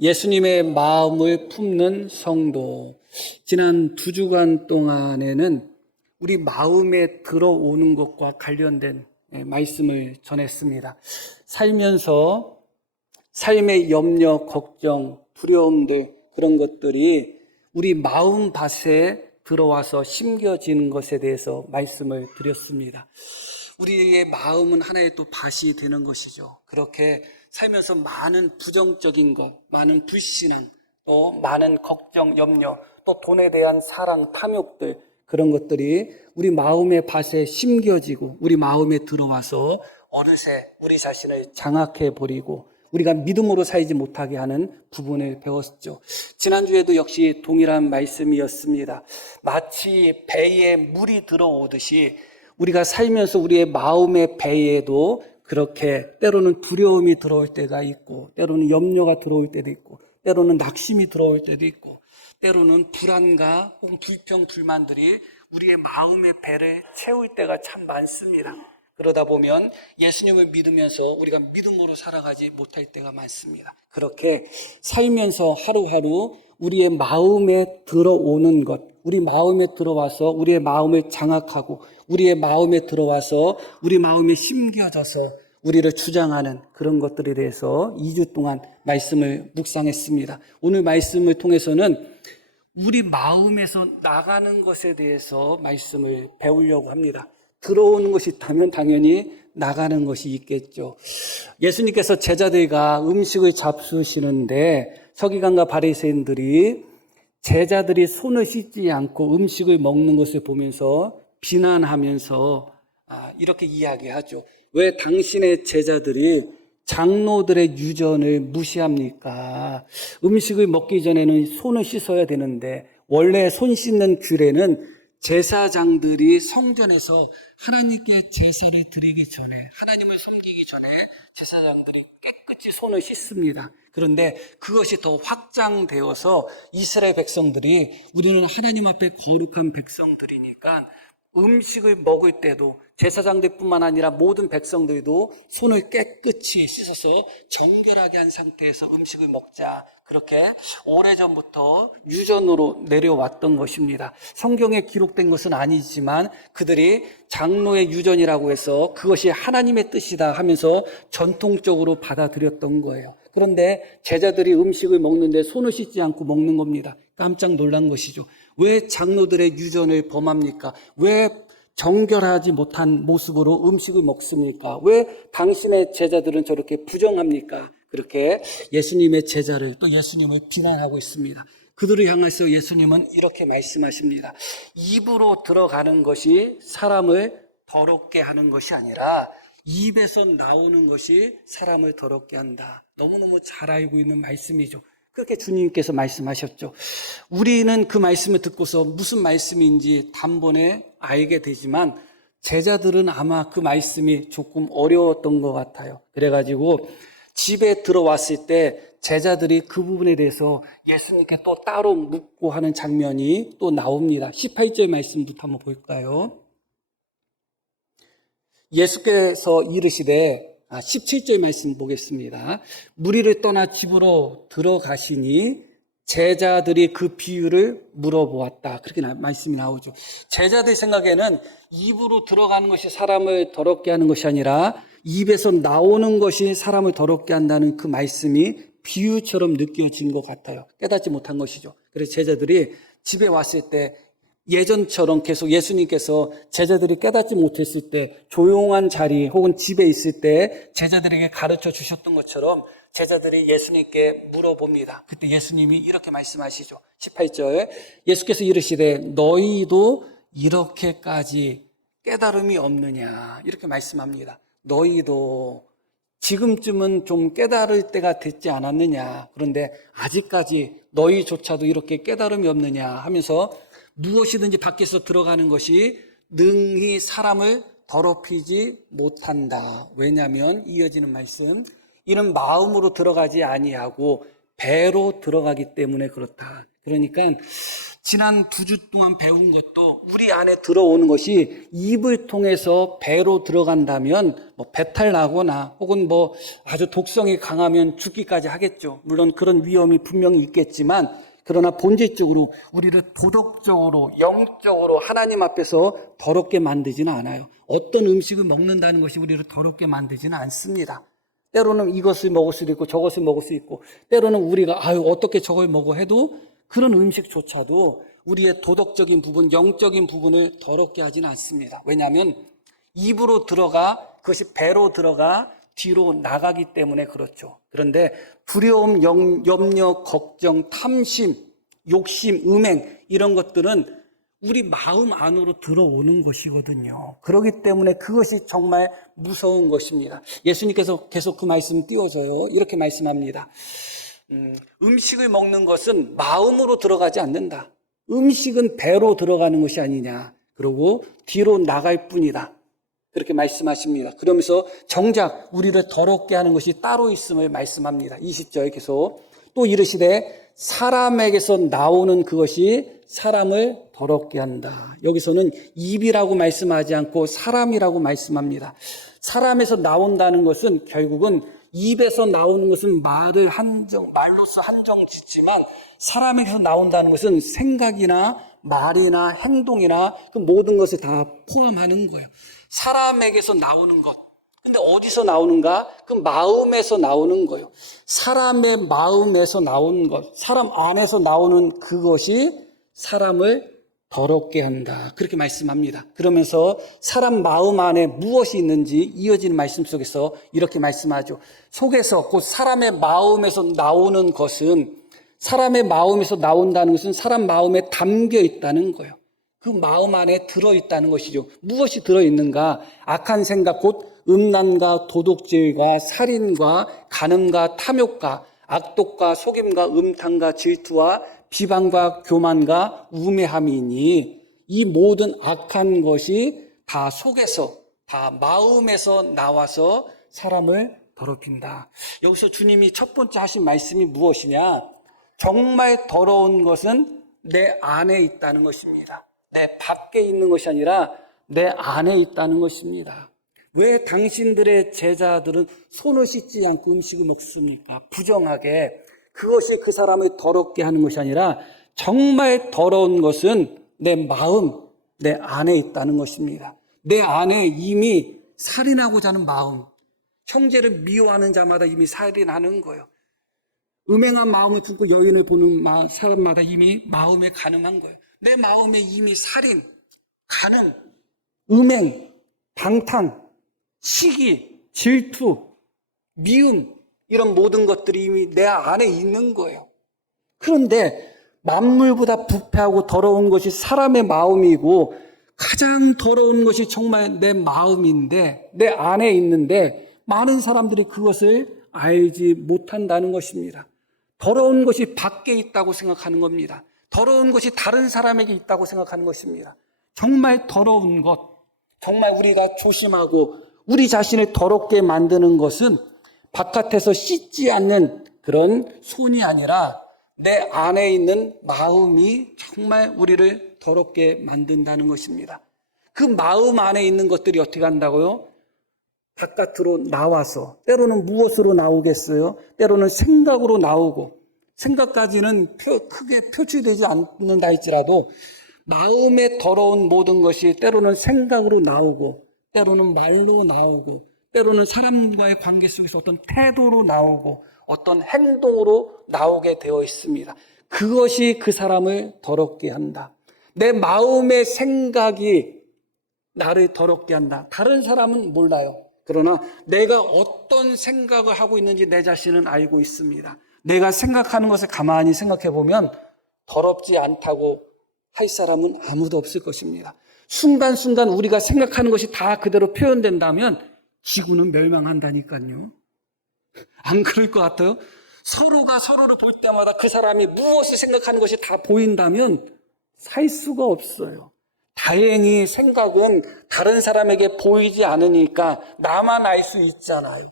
예수님의 마음을 품는 성도. 지난 2주간 동안에는 우리 마음에 들어오는 것과 관련된 말씀을 전했습니다. 살면서 삶의 염려, 걱정, 두려움들, 그런 것들이 우리 마음 밭에 들어와서 심겨지는 것에 대해서 말씀을 드렸습니다. 우리의 마음은 하나의 또 밭이 되는 것이죠. 그렇게 살면서 많은 부정적인 것, 많은 불신앙, 또 많은 걱정, 염려, 또 돈에 대한 사랑, 탐욕들, 그런 것들이 우리 마음의 밭에 심겨지고 우리 마음에 들어와서 어느새 우리 자신을 장악해 버리고 우리가 믿음으로 살지 못하게 하는 부분을 배웠죠. 지난주에도 역시 동일한 말씀이었습니다. 마치 배에 물이 들어오듯이 우리가 살면서 우리의 마음의 배에도 그렇게 때로는 두려움이 들어올 때가 있고, 때로는 염려가 들어올 때도 있고, 때로는 낙심이 들어올 때도 있고, 때로는 불안과 혹은 불평, 불만들이 우리의 마음의 배를 채울 때가 참 많습니다. 그러다 보면 예수님을 믿으면서 우리가 믿음으로 살아가지 못할 때가 많습니다. 그렇게 살면서 하루하루 우리의 마음에 들어오는 것, 우리 마음에 들어와서 우리의 마음을 장악하고 우리의 마음에 들어와서 우리 마음에 심겨져서 우리를 주장하는 그런 것들에 대해서 2주 동안 말씀을 묵상했습니다. 오늘 말씀을 통해서는 우리 마음에서 나가는 것에 대해서 말씀을 배우려고 합니다. 들어오는 것이 있다면 당연히 나가는 것이 있겠죠. 예수님께서 제자들과 음식을 잡수시는데 서기관과 바리새인들이 제자들이 손을 씻지 않고 음식을 먹는 것을 보면서 비난하면서 이렇게 이야기하죠. 왜 당신의 제자들이 장로들의 유전을 무시합니까? 음식을 먹기 전에는 손을 씻어야 되는데 원래 손 씻는 규례는 제사장들이 성전에서 하나님께 제사를 드리기 전에, 하나님을 섬기기 전에 제사장들이 깨끗이 손을 씻습니다. 그런데 그것이 더 확장되어서 이스라엘 백성들이 우리는 하나님 앞에 거룩한 백성들이니까 음식을 먹을 때도 제사장들뿐만 아니라 모든 백성들도 손을 깨끗이 씻어서 정결하게 한 상태에서 음식을 먹자. 그렇게 오래전부터 유전으로 내려왔던 것입니다. 성경에 기록된 것은 아니지만 그들이 장로의 유전이라고 해서 그것이 하나님의 뜻이다 하면서 전통적으로 받아들였던 거예요. 그런데 제자들이 음식을 먹는데 손을 씻지 않고 먹는 겁니다. 깜짝 놀란 것이죠. 왜 장로들의 유전을 범합니까? 왜 정결하지 못한 모습으로 음식을 먹습니까? 왜 당신의 제자들은 저렇게 부정합니까? 그렇게 예수님의 제자를 또 예수님을 비난하고 있습니다. 그들을 향해서 예수님은 이렇게 말씀하십니다. 입으로 들어가는 것이 사람을 더럽게 하는 것이 아니라 입에서 나오는 것이 사람을 더럽게 한다. 너무너무 잘 알고 있는 말씀이죠. 그렇게 주님께서 말씀하셨죠. 우리는 그 말씀을 듣고서 무슨 말씀인지 단번에 알게 되지만 제자들은 아마 그 말씀이 조금 어려웠던 것 같아요. 그래가지고 집에 들어왔을 때 제자들이 그 부분에 대해서 예수님께 또 따로 묻고 하는 장면이 또 나옵니다. 18절 말씀부터 한번 볼까요? 예수께서 이르시되 17절 말씀 보겠습니다. 무리를 떠나 집으로 들어가시니 제자들이 그 비유를 물어보았다. 그렇게 말씀이 나오죠. 제자들 생각에는 입으로 들어가는 것이 사람을 더럽게 하는 것이 아니라 입에서 나오는 것이 사람을 더럽게 한다는 그 말씀이 비유처럼 느껴진 것 같아요. 깨닫지 못한 것이죠. 그래서 제자들이 집에 왔을 때 예전처럼 계속 예수님께서 제자들이 깨닫지 못했을 때 조용한 자리 혹은 집에 있을 때 제자들에게 가르쳐 주셨던 것처럼 제자들이 예수님께 물어봅니다. 그때 예수님이 이렇게 말씀하시죠. 18절 예수께서 이르시되 너희도 이렇게까지 깨달음이 없느냐 이렇게 말씀합니다. 너희도 지금쯤은 좀 깨달을 때가 됐지 않았느냐. 그런데 아직까지 너희조차도 이렇게 깨달음이 없느냐 하면서 무엇이든지 밖에서 들어가는 것이 능히 사람을 더럽히지 못한다. 왜냐하면 이어지는 말씀 이는 마음으로 들어가지 아니하고 배로 들어가기 때문에 그렇다. 그러니까 지난 2주 동안 배운 것도 우리 안에 들어오는 것이 입을 통해서 배로 들어간다면 뭐 배탈 나거나 혹은 뭐 아주 독성이 강하면 죽기까지 하겠죠. 물론 그런 위험이 분명히 있겠지만 그러나 본질적으로 우리를 도덕적으로 영적으로 하나님 앞에서 더럽게 만들지는 않아요. 어떤 음식을 먹는다는 것이 우리를 더럽게 만들지는 않습니다. 때로는 이것을 먹을 수도 있고 저것을 먹을 수 있고 때로는 우리가 어떻게 저걸 먹어 해도 그런 음식조차도 우리의 도덕적인 부분, 영적인 부분을 더럽게 하지는 않습니다. 왜냐하면 입으로 들어가 그것이 배로 들어가 뒤로 나가기 때문에 그렇죠. 그런데 두려움, 염려, 걱정, 탐심, 욕심, 음행 이런 것들은 우리 마음 안으로 들어오는 것이거든요. 그렇기 때문에 그것이 정말 무서운 것입니다. 예수님께서 계속 그 말씀 띄워줘요. 이렇게 말씀합니다. 음식을 먹는 것은 마음으로 들어가지 않는다. 음식은 배로 들어가는 것이 아니냐. 그리고 뒤로 나갈 뿐이다. 그렇게 말씀하십니다. 그러면서 정작 우리를 더럽게 하는 것이 따로 있음을 말씀합니다. 20절 계속 또 이르시되 사람에게서 나오는 그것이 사람을 더럽게 한다. 여기서는 입이라고 말씀하지 않고 사람이라고 말씀합니다. 사람에서 나온다는 것은 결국은 입에서 나오는 것은 말로서 한정 짓지만 사람에게서 나온다는 것은 생각이나 말이나 행동이나 그 모든 것을 다 포함하는 거예요. 사람에게서 나오는 것. 근데 어디서 나오는가? 그 마음에서 나오는 거예요. 사람의 마음에서 나오는 것, 사람 안에서 나오는 그것이 사람을 더럽게 한다. 그렇게 말씀합니다. 그러면서 사람 마음 안에 무엇이 있는지 이어지는 말씀 속에서 이렇게 말씀하죠. 속에서 곧 사람의 마음에서 나오는 것은 사람의 마음에서 나온다는 것은 사람 마음에 담겨 있다는 거예요. 그 마음 안에 들어있다는 것이죠. 무엇이 들어있는가? 악한 생각, 곧 음란과 도둑질과 살인과 간음과 탐욕과 악독과 속임과 음탕과 질투와 비방과 교만과 우매함이니 이 모든 악한 것이 다 속에서, 다 마음에서 나와서 사람을 더럽힌다. 여기서 주님이 첫 번째 하신 말씀이 무엇이냐? 정말 더러운 것은 내 안에 있다는 것입니다. 내 밖에 있는 것이 아니라 내 안에 있다는 것입니다. 왜 당신들의 제자들은 손을 씻지 않고 음식을 먹습니까? 부정하게. 그것이 그 사람을 더럽게 하는 것이 아니라 정말 더러운 것은 내 마음, 내 안에 있다는 것입니다. 내 안에 이미 살인하고자 하는 마음, 형제를 미워하는 자마다 이미 살인하는 거예요. 음행한 마음을 품고 여인을 보는 사람마다 이미 마음에 간음한 거예요. 내 마음에 이미 살인, 간음, 음행, 방탕, 시기, 질투, 미움 이런 모든 것들이 이미 내 안에 있는 거예요. 그런데 만물보다 부패하고 더러운 것이 사람의 마음이고 가장 더러운 것이 정말 내 마음인데 내 안에 있는데 많은 사람들이 그것을 알지 못한다는 것입니다. 더러운 것이 밖에 있다고 생각하는 겁니다. 더러운 것이 다른 사람에게 있다고 생각하는 것입니다. 정말 더러운 것, 정말 우리가 조심하고 우리 자신을 더럽게 만드는 것은 바깥에서 씻지 않는 그런 손이 아니라 내 안에 있는 마음이 정말 우리를 더럽게 만든다는 것입니다. 그 마음 안에 있는 것들이 어떻게 한다고요? 바깥으로 나와서 때로는 무엇으로 나오겠어요? 때로는 생각으로 나오고 생각까지는 크게 표출되지 않는다 할지라도 마음에 더러운 모든 것이 때로는 생각으로 나오고 때로는 말로 나오고 때로는 사람과의 관계 속에서 어떤 태도로 나오고 어떤 행동으로 나오게 되어 있습니다. 그것이 그 사람을 더럽게 한다. 내 마음의 생각이 나를 더럽게 한다. 다른 사람은 몰라요. 그러나 내가 어떤 생각을 하고 있는지 내 자신은 알고 있습니다. 내가 생각하는 것을 가만히 생각해 보면 더럽지 않다고 할 사람은 아무도 없을 것입니다. 순간순간 우리가 생각하는 것이 다 그대로 표현된다면 지구는 멸망한다니까요. 안 그럴 것 같아요? 서로가 서로를 볼 때마다 그 사람이 무엇을 생각하는 것이 다 보인다면 살 수가 없어요. 다행히 생각은 다른 사람에게 보이지 않으니까 나만 알 수 있잖아요.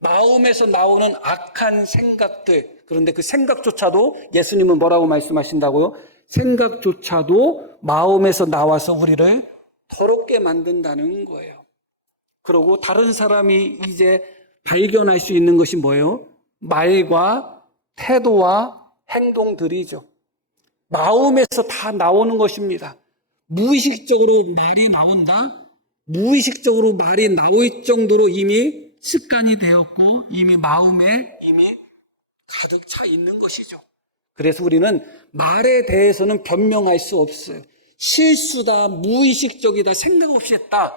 마음에서 나오는 악한 생각들, 그런데 그 생각조차도 예수님은 뭐라고 말씀하신다고요? 생각조차도 마음에서 나와서 우리를 더럽게 만든다는 거예요. 그리고 다른 사람이 이제 발견할 수 있는 것이 뭐예요? 말과 태도와 행동들이죠. 마음에서 다 나오는 것입니다. 무의식적으로 말이 나온다? 무의식적으로 말이 나올 정도로 이미 습관이 되었고 이미 마음에 이미 가득 차 있는 것이죠. 그래서 우리는 말에 대해서는 변명할 수 없어요. 실수다, 무의식적이다, 생각 없이 했다.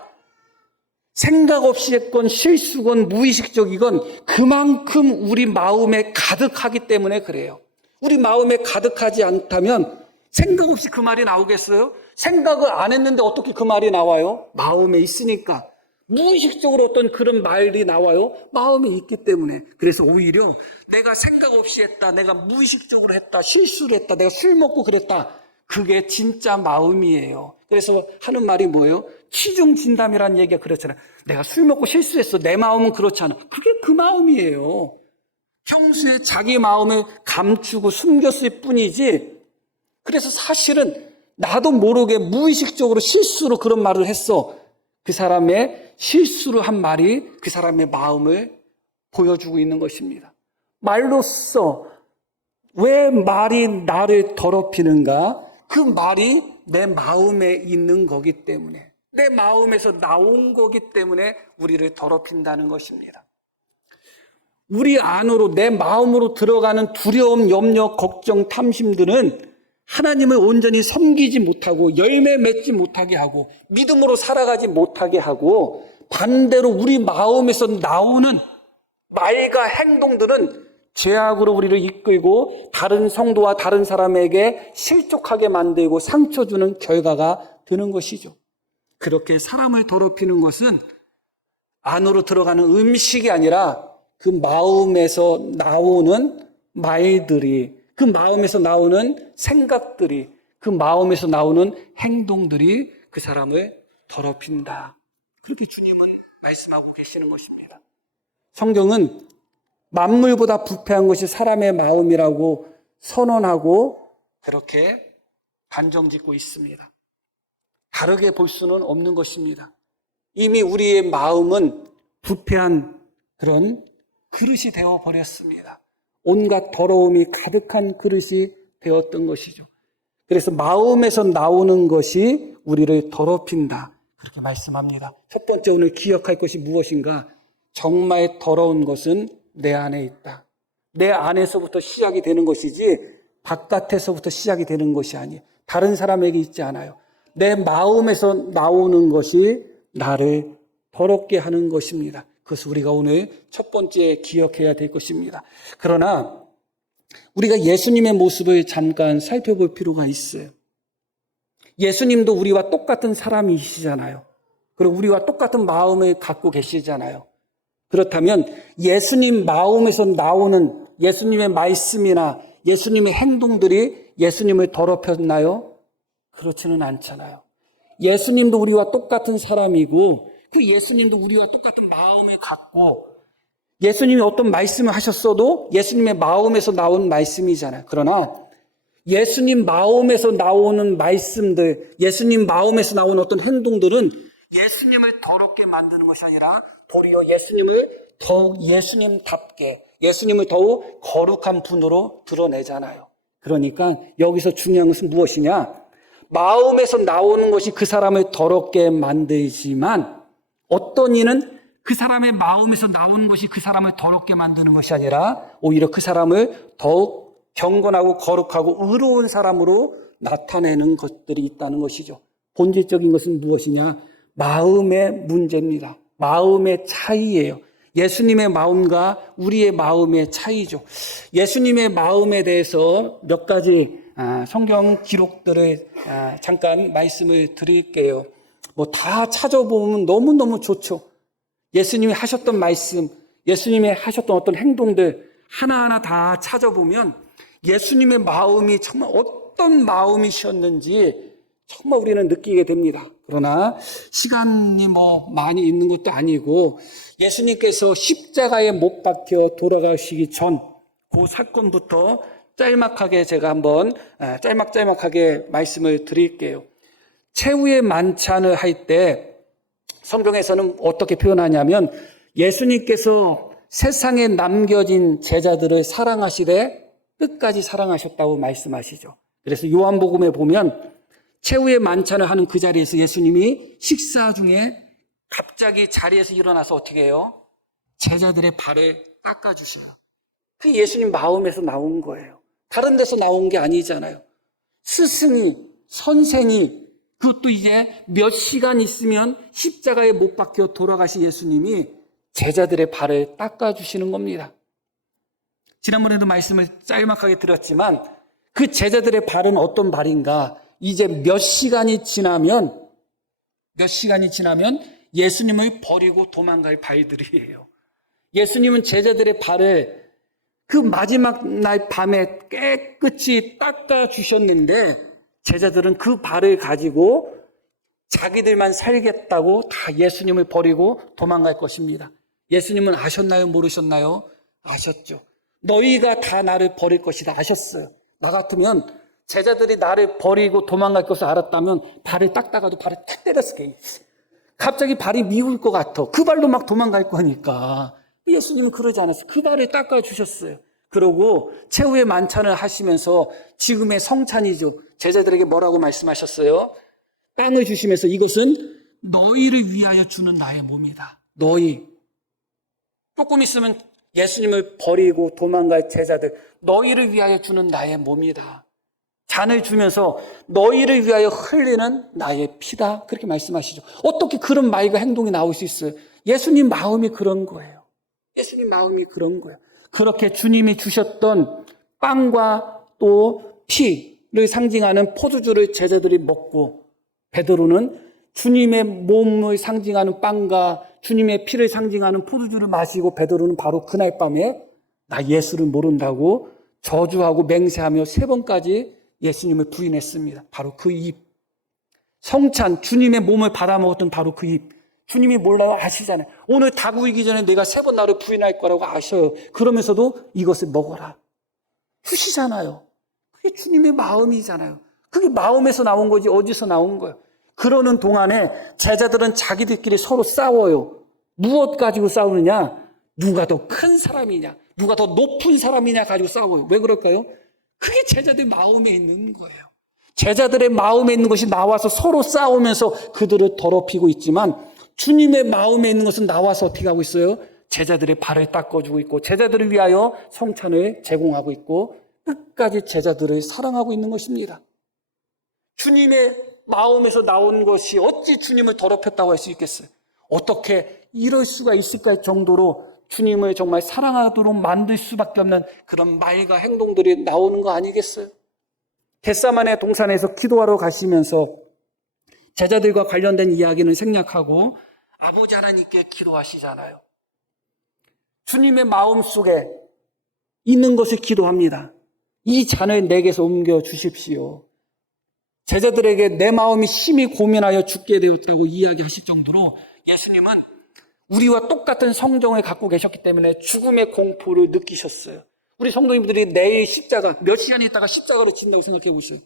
생각 없이 했건 실수건 무의식적이건 그만큼 우리 마음에 가득하기 때문에 그래요. 우리 마음에 가득하지 않다면 생각 없이 그 말이 나오겠어요? 생각을 안 했는데 어떻게 그 말이 나와요? 마음에 있으니까. 무의식적으로 어떤 그런 말이 나와요? 마음에 있기 때문에. 그래서 오히려 내가 생각 없이 했다, 내가 무의식적으로 했다, 실수를 했다, 내가 술 먹고 그랬다. 그게 진짜 마음이에요. 그래서 하는 말이 뭐예요? 취중진담이라는 얘기가 그렇잖아요. 내가 술 먹고 실수했어. 내 마음은 그렇잖아. 그게 그 마음이에요. 평소에 자기 마음을 감추고 숨겼을 뿐이지. 그래서 사실은 나도 모르게 무의식적으로 실수로 그런 말을 했어. 그 사람의 실수로 한 말이 그 사람의 마음을 보여주고 있는 것입니다. 말로써 왜 말이 나를 더럽히는가? 그 말이 내 마음에 있는 거기 때문에, 내 마음에서 나온 거기 때문에 우리를 더럽힌다는 것입니다. 우리 안으로, 내 마음으로 들어가는 두려움, 염려, 걱정, 탐심들은 하나님을 온전히 섬기지 못하고 열매 맺지 못하게 하고 믿음으로 살아가지 못하게 하고, 반대로 우리 마음에서 나오는 말과 행동들은 죄악으로 우리를 이끌고 다른 성도와 다른 사람에게 실족하게 만들고 상처 주는 결과가 되는 것이죠. 그렇게 사람을 더럽히는 것은 안으로 들어가는 음식이 아니라 그 마음에서 나오는 말들이, 그 마음에서 나오는 생각들이, 그 마음에서 나오는 행동들이 그 사람을 더럽힌다. 그렇게 주님은 말씀하고 계시는 것입니다. 성경은 만물보다 부패한 것이 사람의 마음이라고 선언하고 그렇게 단정짓고 있습니다. 다르게 볼 수는 없는 것입니다. 이미 우리의 마음은 부패한 그런 그릇이 되어버렸습니다. 온갖 더러움이 가득한 그릇이 되었던 것이죠. 그래서 마음에서 나오는 것이 우리를 더럽힌다. 그렇게 말씀합니다. 첫 번째 오늘 기억할 것이 무엇인가? 정말 더러운 것은 내 안에 있다. 내 안에서부터 시작이 되는 것이지 바깥에서부터 시작이 되는 것이 아니에요. 다른 사람에게 있지 않아요. 내 마음에서 나오는 것이 나를 더럽게 하는 것입니다. 그것을 우리가 오늘 첫 번째 기억해야 될 것입니다. 그러나 우리가 예수님의 모습을 잠깐 살펴볼 필요가 있어요. 예수님도 우리와 똑같은 사람이시잖아요. 그리고 우리와 똑같은 마음을 갖고 계시잖아요. 그렇다면 예수님 마음에서 나오는 예수님의 말씀이나 예수님의 행동들이 예수님을 더럽혔나요? 그렇지는 않잖아요. 예수님도 우리와 똑같은 사람이고 그 예수님도 우리와 똑같은 마음을 갖고 예수님이 어떤 말씀을 하셨어도 예수님의 마음에서 나온 말씀이잖아요. 그러나 예수님 마음에서 나오는 말씀들, 예수님 마음에서 나오는 어떤 행동들은 예수님을 더럽게 만드는 것이 아니라 도리어 예수님을 더욱 예수님답게, 예수님을 더욱 거룩한 분으로 드러내잖아요. 그러니까 여기서 중요한 것은 무엇이냐? 마음에서 나오는 것이 그 사람을 더럽게 만들지만 어떤 이는 그 사람의 마음에서 나오는 것이 그 사람을 더럽게 만드는 것이 아니라 오히려 그 사람을 더욱 경건하고 거룩하고 의로운 사람으로 나타내는 것들이 있다는 것이죠. 본질적인 것은 무엇이냐? 마음의 문제입니다. 마음의 차이예요. 예수님의 마음과 우리의 마음의 차이죠. 예수님의 마음에 대해서 몇 가지 성경 기록들을 잠깐 말씀을 드릴게요. 뭐 다 찾아보면 너무너무 좋죠. 예수님이 하셨던 말씀, 예수님이 하셨던 어떤 행동들 하나하나 다 찾아보면 예수님의 마음이 정말 어떤 마음이셨는지 정말 우리는 느끼게 됩니다. 그러나 시간이 뭐 많이 있는 것도 아니고 예수님께서 십자가에 못 박혀 돌아가시기 전 그 사건부터 짤막하게 제가 한번 짤막하게 말씀을 드릴게요. 최후의 만찬을 할 때 성경에서는 어떻게 표현하냐면 예수님께서 세상에 남겨진 제자들을 사랑하시되 끝까지 사랑하셨다고 말씀하시죠. 그래서 요한복음에 보면 최후의 만찬을 하는 그 자리에서 예수님이 식사 중에 갑자기 자리에서 일어나서 어떻게 해요? 제자들의 발을 닦아주셔요. 그게 예수님 마음에서 나온 거예요. 다른 데서 나온 게 아니잖아요. 스승이, 선생이, 그것도 이제 몇 시간 있으면 십자가에 못 박혀 돌아가신 예수님이 제자들의 발을 닦아주시는 겁니다. 지난번에도 말씀을 짤막하게 드렸지만 그 제자들의 발은 어떤 발인가? 이제 몇 시간이 지나면 예수님을 버리고 도망갈 발들이에요. 예수님은 제자들의 발을 그 마지막 날 밤에 깨끗이 닦아주셨는데 제자들은 그 발을 가지고 자기들만 살겠다고 다 예수님을 버리고 도망갈 것입니다. 예수님은 아셨나요? 모르셨나요? 아셨죠. 너희가 다 나를 버릴 것이다. 아셨어요. 나 같으면 제자들이 나를 버리고 도망갈 것을 알았다면 발을 닦다가도 발을 탁 때렸을 거예요. 갑자기 발이 미울 것 같아. 그 발로 막 도망갈 거니까. 예수님은 그러지 않았어요. 그 발을 닦아주셨어요. 그러고 최후의 만찬을 하시면서 지금의 성찬이죠. 제자들에게 뭐라고 말씀하셨어요? 빵을 주시면서 이것은 너희를 위하여 주는 나의 몸이다. 너희. 조금 있으면 예수님을 버리고 도망갈 제자들. 너희를 위하여 주는 나의 몸이다. 잔을 주면서 너희를 위하여 흘리는 나의 피다. 그렇게 말씀하시죠. 어떻게 그런 말과 행동이 나올 수 있어요? 예수님 마음이 그런 거예요. 예수님 마음이 그런 거예요. 그렇게 주님이 주셨던 빵과 또 피를 상징하는 포도주를 제자들이 먹고 베드로는 주님의 몸을 상징하는 빵과 주님의 피를 상징하는 포도주를 마시고 베드로는 바로 그날 밤에 나 예수를 모른다고 저주하고 맹세하며 3번까지 예수님을 부인했습니다. 바로 그 입. 성찬, 주님의 몸을 받아먹었던 바로 그 입. 주님이 몰라요? 아시잖아요. 오늘 다 구이기 전에 내가 3번 나를 부인할 거라고 아셔요. 그러면서도 이것을 먹어라. 주시잖아요. 그게 주님의 마음이잖아요. 그게 마음에서 나온 거지 어디서 나온 거예요. 그러는 동안에 제자들은 자기들끼리 서로 싸워요. 무엇 가지고 싸우느냐? 누가 더 큰 사람이냐? 누가 더 높은 사람이냐 가지고 싸워요. 왜 그럴까요? 그게 제자들 마음에 있는 거예요. 제자들의 마음에 있는 것이 나와서 서로 싸우면서 그들을 더럽히고 있지만 주님의 마음에 있는 것은 나와서 어떻게 하고 있어요? 제자들의 발을 닦아주고 있고 제자들을 위하여 성찬을 제공하고 있고 끝까지 제자들을 사랑하고 있는 것입니다. 주님의 마음에서 나온 것이 어찌 주님을 더럽혔다고 할 수 있겠어요? 어떻게 이럴 수가 있을까 정도로 주님을 정말 사랑하도록 만들 수밖에 없는 그런 말과 행동들이 나오는 거 아니겠어요? 겟세마네 동산에서 기도하러 가시면서 제자들과 관련된 이야기는 생략하고 아버지 하나님께 기도하시잖아요. 주님의 마음속에 있는 것을 기도합니다. 이 잔을 내게서 옮겨 주십시오. 제자들에게 내 마음이 심히 고민하여 죽게 되었다고 이야기하실 정도로 예수님은 우리와 똑같은 성정을 갖고 계셨기 때문에 죽음의 공포를 느끼셨어요. 우리 성도님들이 내일 십자가, 몇 시간 있다가 십자가로 진다고 생각해 보세요.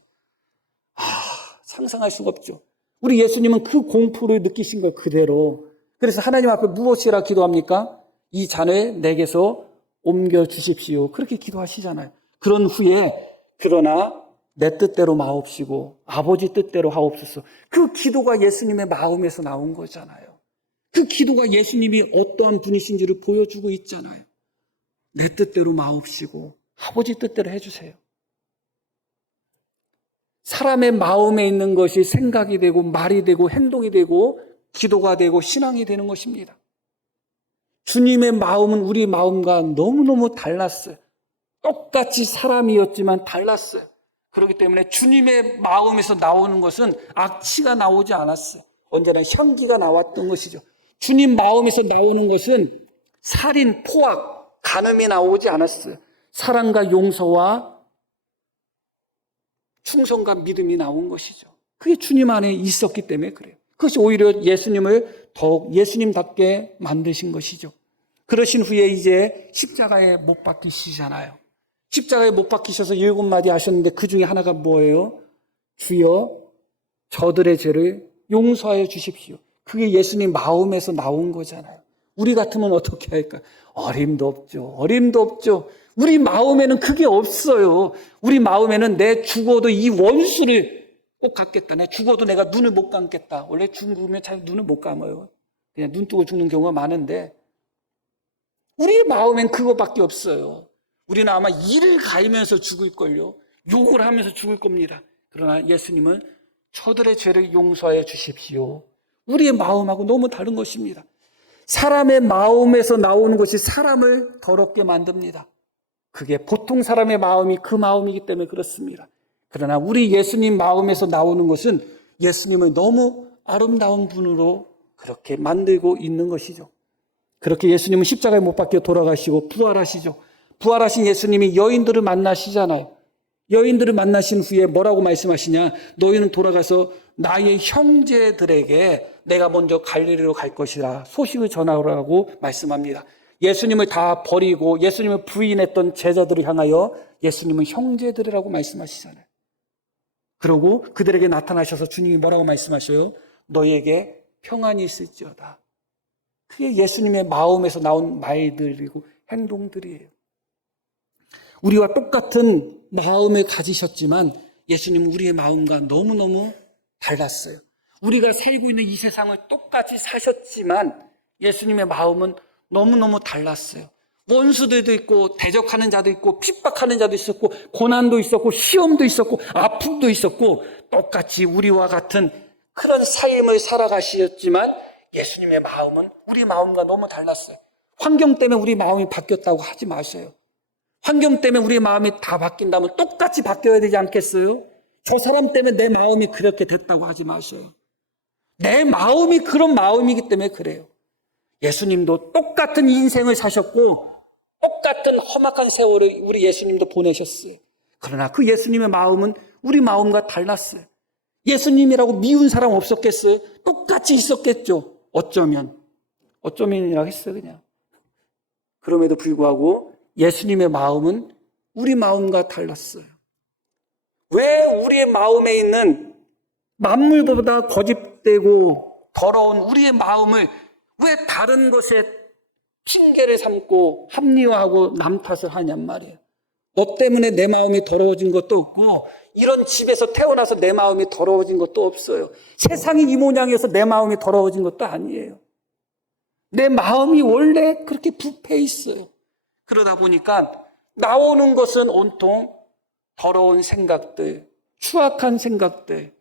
상상할 수가 없죠. 우리 예수님은 그 공포를 느끼신 걸 그대로. 그래서 하나님 앞에 무엇이라 기도합니까? 이 잔을 내게서 옮겨 주십시오. 그렇게 기도하시잖아요. 그런 후에 그러나 내 뜻대로 마옵시고 아버지 뜻대로 하옵소서. 그 기도가 예수님의 마음에서 나온 거잖아요. 그 기도가 예수님이 어떠한 분이신지를 보여주고 있잖아요. 내 뜻대로 마옵시고 아버지 뜻대로 해주세요. 사람의 마음에 있는 것이 생각이 되고 말이 되고 행동이 되고 기도가 되고 신앙이 되는 것입니다. 주님의 마음은 우리 마음과 너무너무 달랐어요. 똑같이 사람이었지만 달랐어요. 그렇기 때문에 주님의 마음에서 나오는 것은 악취가 나오지 않았어요. 언제나 향기가 나왔던 것이죠. 주님 마음에서 나오는 것은 살인, 포악, 간음이 나오지 않았어요. 사랑과 용서와 충성과 믿음이 나온 것이죠. 그게 주님 안에 있었기 때문에 그래요. 그것이 오히려 예수님을 더욱 예수님답게 만드신 것이죠. 그러신 후에 이제 십자가에 못 박히시잖아요. 십자가에 못 박히셔서 7마디 하셨는데 그 중에 하나가 뭐예요? 주여 저들의 죄를 용서하여 주십시오. 그게 예수님 마음에서 나온 거잖아요. 우리 같으면 어떻게 할까? 어림도 없죠. 어림도 없죠. 우리 마음에는 그게 없어요. 우리 마음에는 내 죽어도 이 원수를 꼭 갖겠다. 내 죽어도 내가 눈을 못 감겠다. 원래 죽으면 잘 눈을 못 감아요. 그냥 눈 뜨고 죽는 경우가 많은데 우리 마음엔 그거밖에 없어요. 우리는 아마 이를 가리면서 죽을걸요. 욕을 하면서 죽을 겁니다. 그러나 예수님은 저들의 죄를 용서하여 주십시오. 우리의 마음하고 너무 다른 것입니다. 사람의 마음에서 나오는 것이 사람을 더럽게 만듭니다. 그게 보통 사람의 마음이 그 마음이기 때문에 그렇습니다. 그러나 우리 예수님 마음에서 나오는 것은 예수님을 너무 아름다운 분으로 그렇게 만들고 있는 것이죠. 그렇게 예수님은 십자가에 못 박혀 돌아가시고 부활하시죠. 부활하신 예수님이 여인들을 만나시잖아요. 여인들을 만나신 후에 뭐라고 말씀하시냐? 너희는 돌아가서 나의 형제들에게 내가 먼저 갈릴리로 갈 것이라 소식을 전하라고 말씀합니다. 예수님을 다 버리고 예수님을 부인했던 제자들을 향하여 예수님은 형제들이라고 말씀하시잖아요. 그러고 그들에게 나타나셔서 주님이 뭐라고 말씀하셔요? 너희에게 평안이 있을지어다. 그게 예수님의 마음에서 나온 말들이고 행동들이에요. 우리와 똑같은 마음을 가지셨지만 예수님은 우리의 마음과 너무너무 달랐어요. 우리가 살고 있는 이 세상을 똑같이 사셨지만 예수님의 마음은 너무너무 달랐어요. 원수들도 있고 대적하는 자도 있고 핍박하는 자도 있었고 고난도 있었고 시험도 있었고 아픔도 있었고 똑같이 우리와 같은 그런 삶을 살아가셨지만 예수님의 마음은 우리 마음과 너무 달랐어요. 환경 때문에 우리 마음이 바뀌었다고 하지 마세요. 환경 때문에 우리 마음이 다 바뀐다면 똑같이 바뀌어야 되지 않겠어요? 저 사람 때문에 내 마음이 그렇게 됐다고 하지 마세요. 내 마음이 그런 마음이기 때문에 그래요. 예수님도 똑같은 인생을 사셨고 똑같은 험악한 세월을 우리 예수님도 보내셨어요. 그러나 그 예수님의 마음은 우리 마음과 달랐어요. 예수님이라고 미운 사람 없었겠어요? 똑같이 있었겠죠. 어쩌면이라고 했어요 그냥. 그럼에도 불구하고 예수님의 마음은 우리 마음과 달랐어요. 왜 우리의 마음에 있는 만물보다 거짓되고 더러운 우리의 마음을 왜 다른 것에 핑계를 삼고 합리화하고 남 탓을 하냔 말이에요. 너 때문에 내 마음이 더러워진 것도 없고 이런 집에서 태어나서 내 마음이 더러워진 것도 없어요. 세상이 이 모양이어서 내 마음이 더러워진 것도 아니에요. 내 마음이 원래 그렇게 부패해 있어요. 그러다 보니까 나오는 것은 온통 더러운 생각들, 추악한 생각들,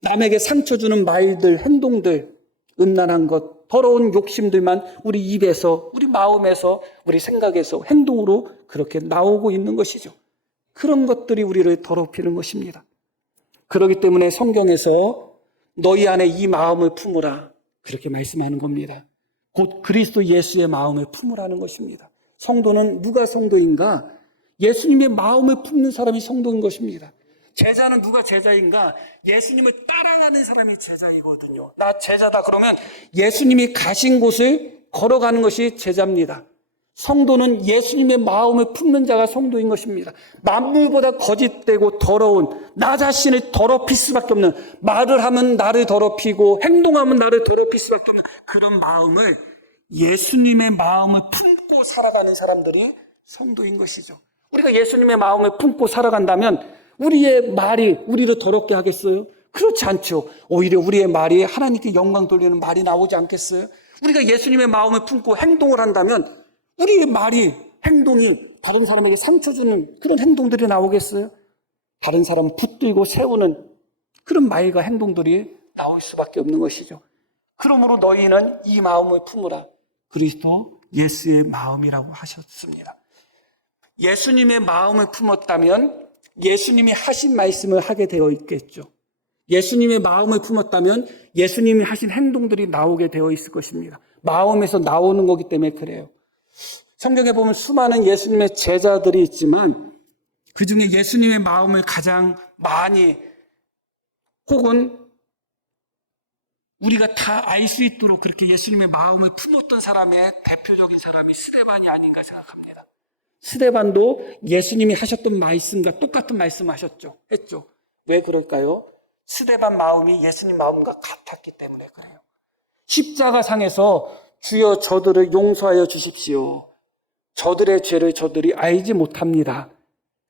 남에게 상처 주는 말들, 행동들, 음란한 것, 더러운 욕심들만 우리 입에서, 우리 마음에서, 우리 생각에서 행동으로 그렇게 나오고 있는 것이죠. 그런 것들이 우리를 더럽히는 것입니다. 그렇기 때문에 성경에서 너희 안에 이 마음을 품으라 그렇게 말씀하는 겁니다. 곧 그리스도 예수의 마음을 품으라는 것입니다. 성도는 누가 성도인가? 예수님의 마음을 품는 사람이 성도인 것입니다. 제자는 누가 제자인가? 예수님을 따라가는 사람이 제자이거든요. 나 제자다 그러면 예수님이 가신 곳을 걸어가는 것이 제자입니다. 성도는 예수님의 마음을 품는 자가 성도인 것입니다. 만물보다 거짓되고 더러운 나 자신을 더럽힐 수밖에 없는, 말을 하면 나를 더럽히고 행동하면 나를 더럽힐 수밖에 없는 그런 마음을 예수님의 마음을 품고 살아가는 사람들이 성도인 것이죠. 우리가 예수님의 마음을 품고 살아간다면 우리의 말이 우리를 더럽게 하겠어요? 그렇지 않죠. 오히려 우리의 말이 하나님께 영광 돌리는 말이 나오지 않겠어요? 우리가 예수님의 마음을 품고 행동을 한다면 우리의 말이, 행동이 다른 사람에게 상처 주는 그런 행동들이 나오겠어요? 다른 사람 붙들고 세우는 그런 말과 행동들이 나올 수밖에 없는 것이죠. 그러므로 너희는 이 마음을 품으라. 그리스도 예수의 마음이라고 하셨습니다. 예수님의 마음을 품었다면 예수님이 하신 말씀을 하게 되어 있겠죠. 예수님의 마음을 품었다면 예수님이 하신 행동들이 나오게 되어 있을 것입니다. 마음에서 나오는 거기 때문에 그래요. 성경에 보면 수많은 예수님의 제자들이 있지만 그 중에 예수님의 마음을 가장 많이 혹은 우리가 다 알 수 있도록 그렇게 예수님의 마음을 품었던 사람의 대표적인 사람이 스데반이 아닌가 생각합니다. 스데반도 예수님이 하셨던 말씀과 똑같은 말씀 했죠. 왜 그럴까요? 스데반 마음이 예수님 마음과 같았기 때문에 그래요. 십자가 상에서 주여 저들을 용서하여 주십시오. 저들의 죄를 저들이 알지 못합니다.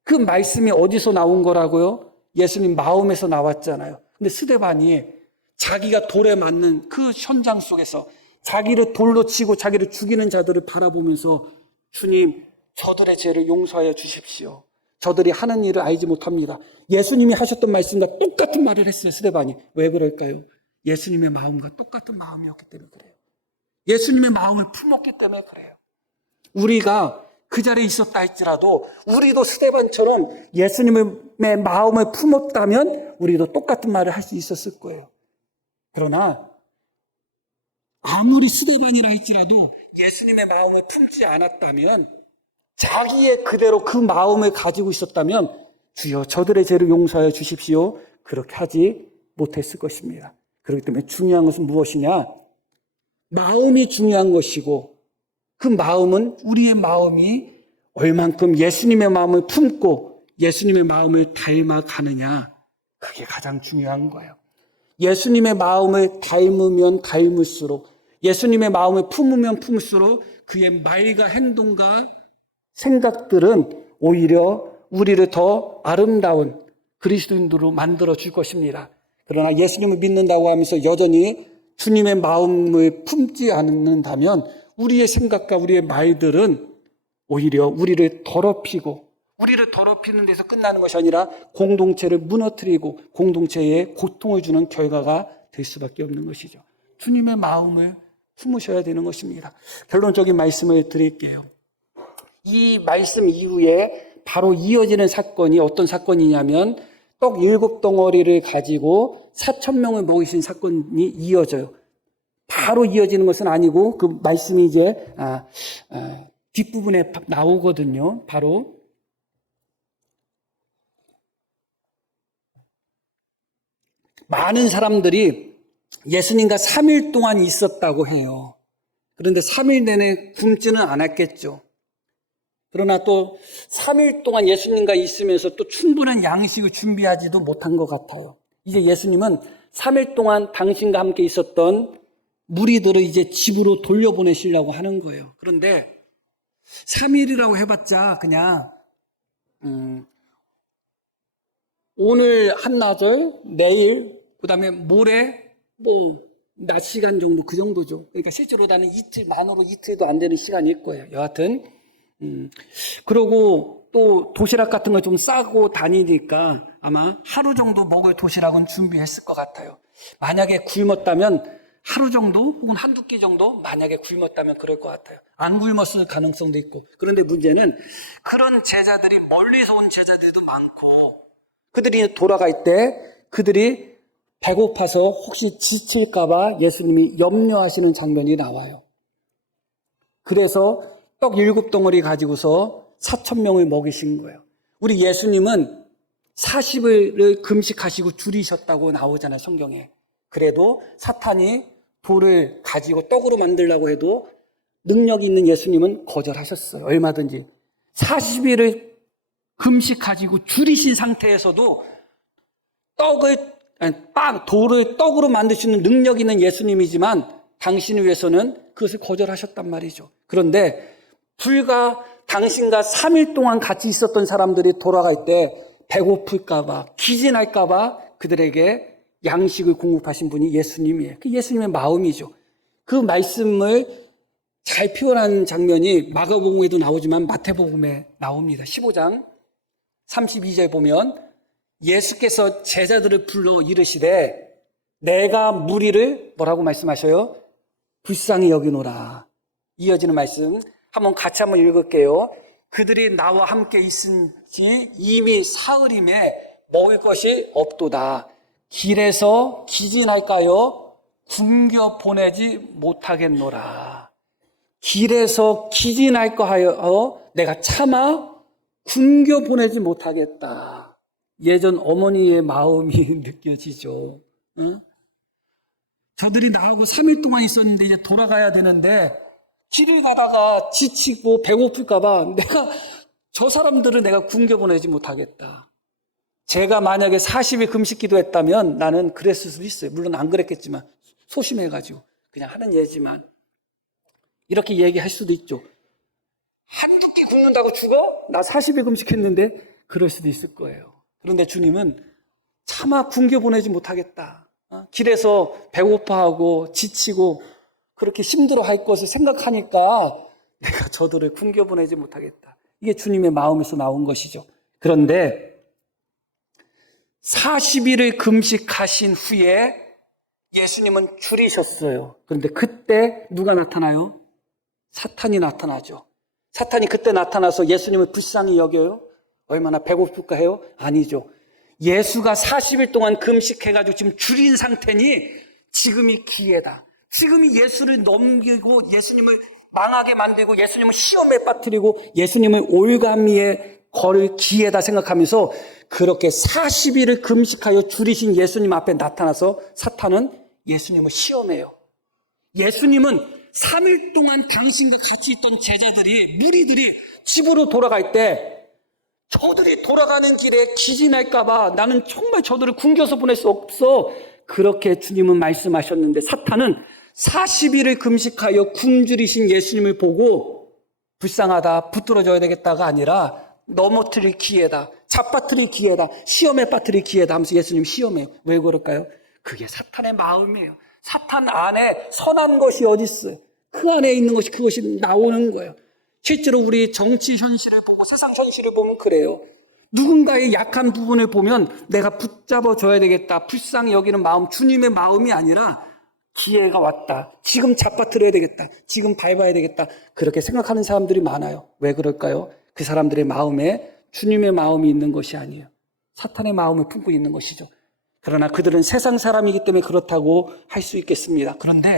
그 말씀이 어디서 나온 거라고요? 예수님 마음에서 나왔잖아요. 근데 스데반이 자기가 돌에 맞는 그 현장 속에서 자기를 돌로 치고 자기를 죽이는 자들을 바라보면서 주님, 저들의 죄를 용서하여 주십시오. 저들이 하는 일을 알지 못합니다. 예수님이 하셨던 말씀과 똑같은 말을 했어요, 스데반이. 왜 그럴까요? 예수님의 마음과 똑같은 마음이었기 때문에 그래요. 예수님의 마음을 품었기 때문에 그래요. 우리가 그 자리에 있었다 할지라도 우리도 스데반처럼 예수님의 마음을 품었다면 우리도 똑같은 말을 할 수 있었을 거예요. 그러나 아무리 스데반이라 할지라도 예수님의 마음을 품지 않았다면, 자기의 그대로 그 마음을 가지고 있었다면 주여 저들의 죄를 용서하여 주십시오, 그렇게 하지 못했을 것입니다. 그렇기 때문에 중요한 것은 무엇이냐? 마음이 중요한 것이고, 그 마음은 우리의 마음이 얼만큼 예수님의 마음을 품고 예수님의 마음을 닮아가느냐, 그게 가장 중요한 거예요. 예수님의 마음을 닮으면 닮을수록, 예수님의 마음을 품으면 품을수록 그의 말과 행동과 생각들은 오히려 우리를 더 아름다운 그리스도인으로 만들어 줄 것입니다. 그러나 예수님을 믿는다고 하면서 여전히 주님의 마음을 품지 않는다면 우리의 생각과 우리의 말들은 오히려 우리를 더럽히고, 우리를 더럽히는 데서 끝나는 것이 아니라 공동체를 무너뜨리고 공동체에 고통을 주는 결과가 될 수밖에 없는 것이죠. 주님의 마음을 품으셔야 되는 것입니다. 결론적인 말씀을 드릴게요. 이 말씀 이후에 바로 이어지는 사건이 어떤 사건이냐면, 떡 7덩어리를 가지고 4,000명을 먹이신 사건이 이어져요. 바로 이어지는 것은 아니고 그 말씀이 이제 뒷부분에 나오거든요. 바로 많은 사람들이 예수님과 3일 동안 있었다고 해요. 그런데 3일 내내 굶지는 않았겠죠. 그러나 또 3일 동안 예수님과 있으면서 또 충분한 양식을 준비하지도 못한 것 같아요. 이제 예수님은 3일 동안 당신과 함께 있었던 무리들을 이제 집으로 돌려보내시려고 하는 거예요. 그런데 3일이라고 해봤자 그냥 오늘 한나절, 내일, 그 다음에 모레 낮 시간 정도, 그 정도죠. 그러니까 실제로 나는 이틀, 만으로 이틀도 안 되는 시간일 거예요. 여하튼 그러고 또 도시락 같은 걸 좀 싸고 다니니까 아마 하루 정도 먹을 도시락은 준비했을 것 같아요. 만약에 굶었다면 하루 정도 혹은 한두 끼 정도, 만약에 굶었다면 그럴 것 같아요. 안 굶었을 가능성도 있고. 그런데 문제는 그런 제자들이, 멀리서 온 제자들도 많고, 그들이 돌아갈 때 그들이 배고파서 혹시 지칠까 봐 예수님이 염려하시는 장면이 나와요. 그래서 떡 7덩어리 가지고서 4,000명을 먹이신 거예요. 우리 예수님은 40일을 금식하시고 줄이셨다고 나오잖아요, 성경에. 그래도 사탄이 돌을 가지고 떡으로 만들려고 해도 능력 있는 예수님은 거절하셨어요. 얼마든지. 40일을 금식하시고 줄이신 상태에서도 돌을 떡으로 만들 수 있는 능력 있는 예수님이지만 당신을 위해서는 그것을 거절하셨단 말이죠. 그런데 불과 당신과 3일 동안 같이 있었던 사람들이 돌아갈 때 배고플까봐, 기진할까봐 그들에게 양식을 공급하신 분이 예수님이에요. 그 예수님의 마음이죠. 그 말씀을 잘 표현한 장면이 마가복음에도 나오지만 마태복음에 나옵니다. 15장 32절 보면 예수께서 제자들을 불러 이르시되 내가 무리를 뭐라고 말씀하셔요? 불쌍히 여기노라. 이어지는 말씀 한번 같이 한번 읽을게요. 그들이 나와 함께 있은 지 이미 사흘임에 먹을 것이 없도다. 길에서 기진할까요? 굶겨 보내지 못하겠노라. 길에서 기진할까 하여 내가 차마 굶겨 보내지 못하겠다. 예전 어머니의 마음이 느껴지죠. 응? 저들이 나하고 3일 동안 있었는데 이제 돌아가야 되는데 길을 가다가 지치고 배고플까 봐 내가 저 사람들을 내가 굶겨보내지 못하겠다. 제가 만약에 40일 금식 기도했다면 나는 그랬을 수도 있어요. 물론 안 그랬겠지만 소심해가지고 그냥 하는 예지만 이렇게 얘기할 수도 있죠. 한두 끼 굶는다고 죽어? 나 40일 금식했는데 그럴 수도 있을 거예요. 그런데 주님은 차마 굶겨보내지 못하겠다. 길에서 배고파하고 지치고 그렇게 힘들어할 것을 생각하니까 내가 저들을 굶겨보내지 못하겠다. 이게 주님의 마음에서 나온 것이죠. 그런데 40일을 금식하신 후에 예수님은 줄이셨어요. 그런데 그때 누가 나타나요? 사탄이 나타나죠. 사탄이 그때 나타나서 예수님을 불쌍히 여겨요? 얼마나 배고플까 해요? 아니죠. 예수가 40일 동안 금식해가지고 지금 줄인 상태니 지금이 기회다. 지금이 예수를 넘기고 예수님을 망하게 만들고 예수님을 시험에 빠뜨리고 예수님을 올가미에 걸을 기회다 생각하면서 그렇게 40일을 금식하여 줄이신 예수님 앞에 나타나서 사탄은 예수님을 시험해요. 예수님은 3일 동안 당신과 같이 있던 제자들이, 무리들이 집으로 돌아갈 때 저들이 돌아가는 길에 기진할까봐 나는 정말 저들을 굶겨서 보낼 수 없어. 그렇게 주님은 말씀하셨는데 사탄은 40일을 금식하여 굶주리신 예수님을 보고 불쌍하다, 붙들어줘야 되겠다가 아니라 넘어뜨릴 기회다, 잡아뜨릴 기회다, 시험에 빠뜨릴 기회다 하면서 예수님 시험해요. 왜 그럴까요? 그게 사탄의 마음이에요. 사탄 안에 선한 것이 어디 있어요? 그 안에 있는 것이 그것이 나오는 거예요. 실제로 우리 정치 현실을 보고 세상 현실을 보면 그래요. 누군가의 약한 부분을 보면 내가 붙잡아줘야 되겠다, 불쌍히 여기는 마음, 주님의 마음이 아니라 기회가 왔다, 지금 잡아뜨려야 되겠다, 지금 밟아야 되겠다, 그렇게 생각하는 사람들이 많아요. 왜 그럴까요? 그 사람들의 마음에 주님의 마음이 있는 것이 아니에요. 사탄의 마음을 품고 있는 것이죠. 그러나 그들은 세상 사람이기 때문에 그렇다고 할 수 있겠습니다. 그런데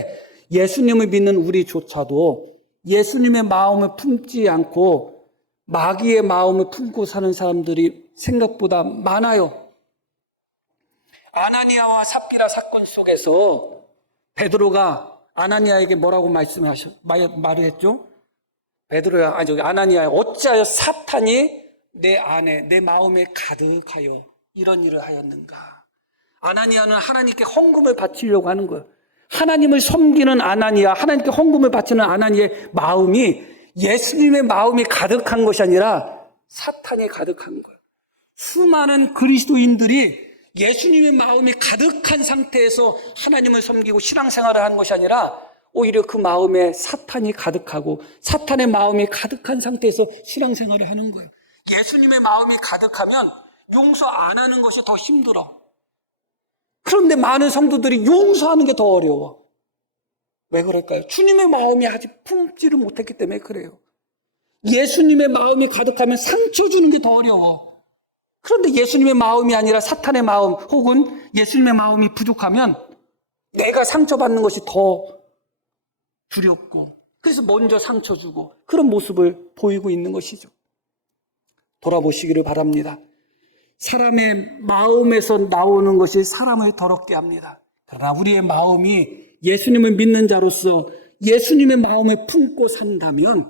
예수님을 믿는 우리조차도 예수님의 마음을 품지 않고 마귀의 마음을 품고 사는 사람들이 생각보다 많아요. 아나니아와 삽비라 사건 속에서 베드로가 아나니아에게 뭐라고 말을 했죠? 베드로야, 아나니아야, 어찌하여 사탄이 내 안에, 내 마음에 가득하여 이런 일을 하였는가? 아나니아는 하나님께 헌금을 바치려고 하는 거예요. 하나님을 섬기는 아나니아, 하나님께 헌금을 바치는 아나니아의 마음이 예수님의 마음이 가득한 것이 아니라 사탄이 가득한 거예요. 수많은 그리스도인들이 예수님의 마음이 가득한 상태에서 하나님을 섬기고 신앙생활을 하는 것이 아니라 오히려 그 마음에 사탄이 가득하고 사탄의 마음이 가득한 상태에서 신앙생활을 하는 거예요. 예수님의 마음이 가득하면 용서 안 하는 것이 더 힘들어. 그런데 많은 성도들이 용서하는 게 더 어려워. 왜 그럴까요? 주님의 마음이 아직 품지를 못했기 때문에 그래요. 예수님의 마음이 가득하면 상처 주는 게 더 어려워. 그런데 예수님의 마음이 아니라 사탄의 마음 혹은 예수님의 마음이 부족하면 내가 상처받는 것이 더 두렵고 그래서 먼저 상처 주고 그런 모습을 보이고 있는 것이죠. 돌아보시기를 바랍니다. 사람의 마음에서 나오는 것이 사람을 더럽게 합니다. 그러나 우리의 마음이 예수님을 믿는 자로서 예수님의 마음을 품고 산다면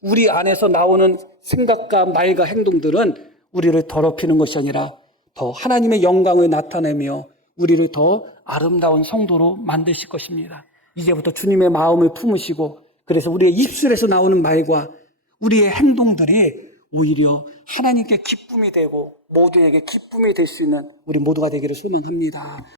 우리 안에서 나오는 생각과 말과 행동들은 우리를 더럽히는 것이 아니라 더 하나님의 영광을 나타내며 우리를 더 아름다운 성도로 만드실 것입니다. 이제부터 주님의 마음을 품으시고 그래서 우리의 입술에서 나오는 말과 우리의 행동들이 오히려 하나님께 기쁨이 되고 모두에게 기쁨이 될 수 있는 우리 모두가 되기를 소망합니다.